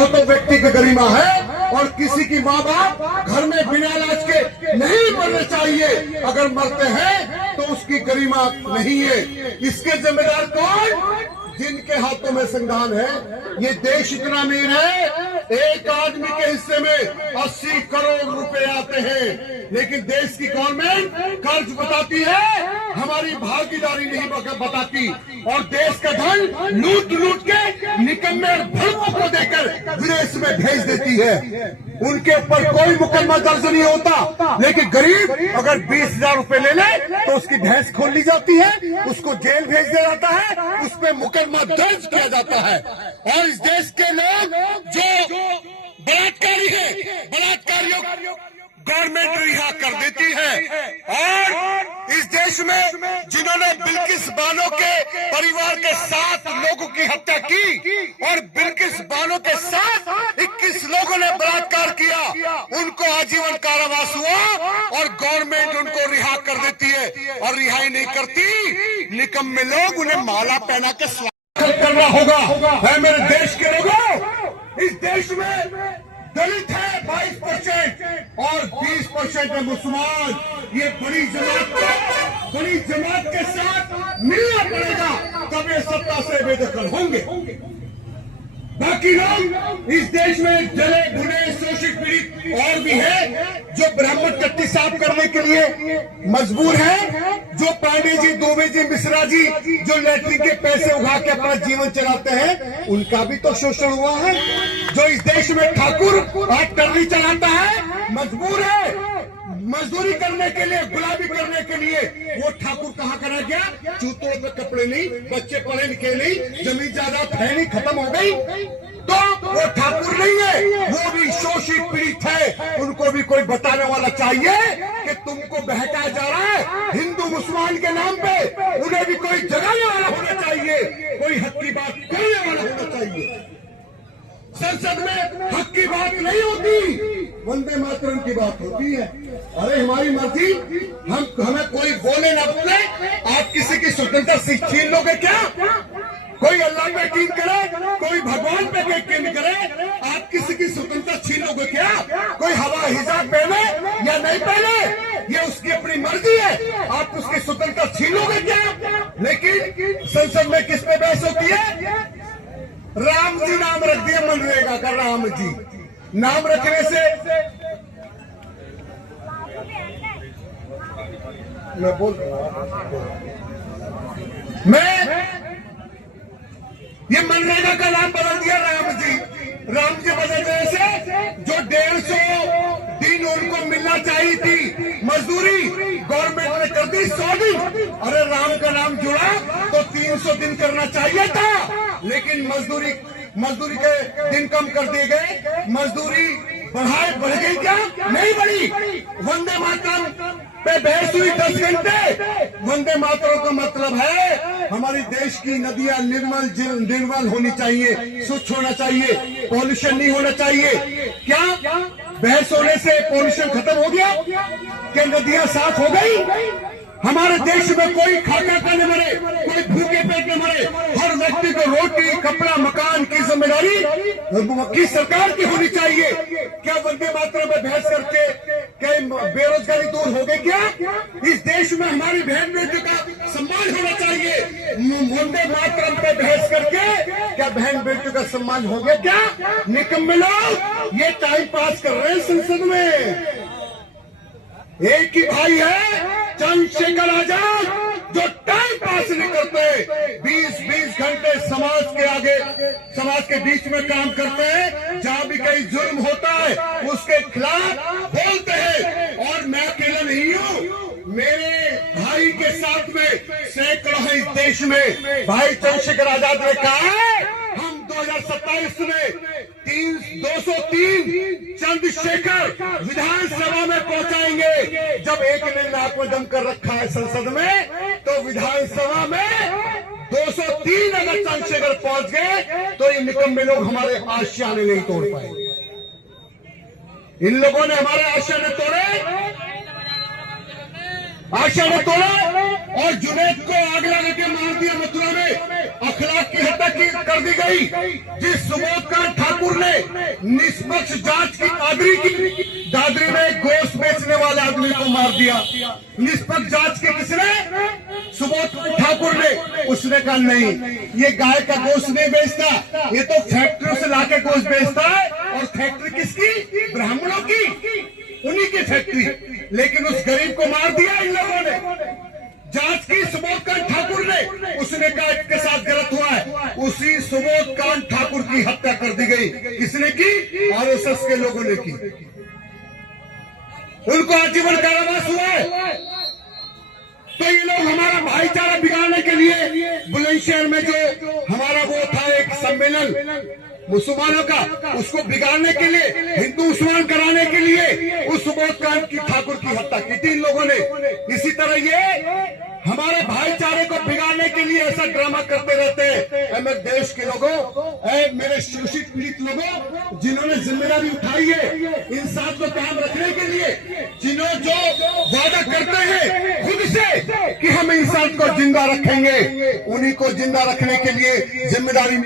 वो तो व्यक्ति की गरिमा है, और किसी की माँ बाप घर में बिना इलाज के नहीं मरना चाहिए। अगर मरते हैं तो उसकी गरिमा नहीं है। इसके जिम्मेदार कौन? जिनके हाथों में संविधान है। ये देश इतना अमीर है, एक आदमी के हिस्से में 80 करोड़ रुपए आते हैं, लेकिन देश की गवर्नमेंट कर्ज बताती है, हमारी भागीदारी नहीं बताती, और देश का धन लूट लूट के निकम्मे और भड़कों को देकर विदेश में भेज देती है। उनके ऊपर कोई मुकदमा दर्ज नहीं होता, लेकिन गरीब अगर 20,000 रुपए ले ले तो उसकी भैंस खोल ली जाती है, उसको जेल भेज दिया जाता है, उस पर मुकदमा दर्ज किया जाता है। और इस देश के लोग जो बलात्कारी है, बलात्कारियों गवर्नमेंट रिहा कर देती है। और इस देश में जिन्होंने बिल्किस बानो के परिवार के 7 लोगों की हत्या की और बिल्किस बानो के साथ 21 लोगों ने बलात्कार किया, उनको आजीवन कारावास हुआ और गवर्नमेंट उनको रिहा कर देती है। और रिहाई नहीं करती, निकम्मे लोग उन्हें माला पहना के स्वागत करना होगा। है मेरे देश के लोगों, इस देश में दलित है 22% और 20% है मुसलमान। ये बड़ी जमात के साथ मिलना पड़ेगा, तब ये सत्ता से बेदखल होंगे। बाकी लोग इस देश में जले भुने शोषित पीड़ित और भी है, जो ब्राह्मण टट्टी साफ करने के लिए मजबूर है, जो पांडे जी, दुबे जी, मिश्रा जी जो लैट्रिन के पैसे उगा के अपना जीवन चलाते हैं, उनका भी तो शोषण हुआ है। जो इस देश में ठाकुर आज टर्री चलाता है, मजबूर है मजदूरी करने के लिए, गुलामी करने के लिए, वो ठाकुर कहाँ करा गया? जूतों पे कपड़े नहीं, बच्चे पढ़े लिखे नहीं, जमीन जायदाद है नहीं, खत्म हो गई, तो वो ठाकुर नहीं है, वो भी शोषित पीड़ित है। उनको भी कोई बताने वाला चाहिए कि तुमको बहकाया जा रहा है हिंदू मुसलमान के नाम पे। उन्हें भी कोई जगाने वाला होना चाहिए, कोई हक की बात करने वाला होना चाहिए। संसद में हक की बात नहीं होती, वंदे मातरम की बात होती है। अरे हमारी मर्जी, हमें कोई बोले ना बोले, आप किसी की स्वतंत्रता छीन लोगे क्या? कोई अल्लाह पे यकीन करे, कोई भगवान पे यकीन करे, आप किसी की स्वतंत्रता छीन लोगे क्या? कोई हवा हिजाब पहने या नहीं पहने, ये उसकी अपनी मर्जी है, आप उसकी स्वतंत्रता छीन लोगे क्या? लेकिन संसद में किस पे बहस होती है? राम जी नाम रख दिया मनरेगा का, राम जी नाम रखने से मैं बोल ये मनरेगा का नाम बदल दिया राम जी। राम जी बदलने से जो 150 दिन उनको मिलना चाहिए थी मजदूरी, गवर्नमेंट ने कर दी 100 दिन। अरे राम का नाम जुड़ा तो 300 दिन करना चाहिए था, लेकिन मजदूरी के दिन कम कर दिए गए। मजदूरी बढ़ गई क्या? नहीं बढ़ी। वंदे मातरम पे बहस हुई 10 घंटे। वंदे मातरम का मतलब है हमारी देश की नदियां निर्मल होनी चाहिए, स्वच्छ होना चाहिए, पॉल्यूशन नहीं होना चाहिए। क्या बहस होने से पॉल्यूशन खत्म हो गया? क्या नदियां साफ हो गई? हमारे देश में कोई खाका का न मरे, कोई भूखे पेट न मरे, हर व्यक्ति को रोटी, कपड़ा, मकान की जिम्मेदारी की सरकार की होनी चाहिए। क्या वंदे मातरम में बहस करके क्या बेरोजगारी दूर हो गई? क्या इस देश में हमारी बहन बेटियों का सम्मान होना चाहिए? वंदे मातरम पे बहस करके क्या बहन बेटियों का सम्मान हो गया? क्या निकम्मे लोग ये टाइम पास कर रहे हैं संसद में। एक ही भाई है चंद्रशेखर आजाद, जो टाइम पास नहीं करते, 20-20 घंटे समाज के आगे, समाज के बीच में काम करते हैं। जहां भी कहीं जुर्म होता है उसके खिलाफ बोलते हैं। और मैं अकेला नहीं हूं, मेरे भाई के साथ में सैकड़ों हैं इस देश में। भाई चंद्रशेखर आजाद ने कहा है हम 2027 में 203 चंद्रशेखर विधानसभा में पहुंचाएंगे। जब एक ने नाक में दम कर रखा है संसद में, तो विधानसभा में 203 अगर चंद्रशेखर पहुंच गए तो ये निकम्मे लोग हमारे आशियाने नहीं तोड़ पाएंगे। इन लोगों ने हमारे आशियाने तोड़े, और जुनैद को आग लगा के मार दिया मथुरा में। अखलाक की हत्या कर दी गई। जिस सुबोध खान ठाकुर ने निष्पक्ष जांच की दादरी में गोश्त बेचने वाले आदमी को मार दिया। निष्पक्ष जांच की किसने? सुबोध ठाकुर ने। उसने कहा नहीं, ये गाय का गोश्त नहीं बेचता, ये तो फैक्ट्रियों से लाके गोश्त बेचता है। और फैक्ट्री किसकी? ब्राह्मणों की, उन्हीं की फैक्ट्री। लेकिन उस गरीब को मार दिया इन लोगों ने। जांच की सुबोध कांत ठाकुर ने, उसने कहा इसके साथ गलत हुआ है। उसी सुबोध कांत ठाकुर की हत्या कर दी गई। किसने की? आरएसएस के लोगों ने की। उनको आजीवन कारावास हुआ है। तो ये लोग हमारा भाईचारा बिगाड़ने के लिए बुलंदशहर में जो हमारा वो था एक सम्मेलन मुसलमानों का, उसको बिगाड़ने के लिए, हिंदू मुसलमान कराने के लिए उस सुबोध कांत की ठाकुर की हत्या की थी इन लोगों ने। इसी तरह ये हमारे भाईचारे को बिगाड़ने के लिए ऐसा ड्रामा करते रहते हैं। मेरे देश के लोगों, मेरे शोषित पीड़ित लोगों, जिन्होंने जिम्मेदारी उठाई है इंसान को कायम रखने के लिए, जिन्होंने जो वादा करते हैं खुद से कि हम इंसान को जिंदा रखेंगे, उन्हीं को जिंदा रखने के लिए जिम्मेदारी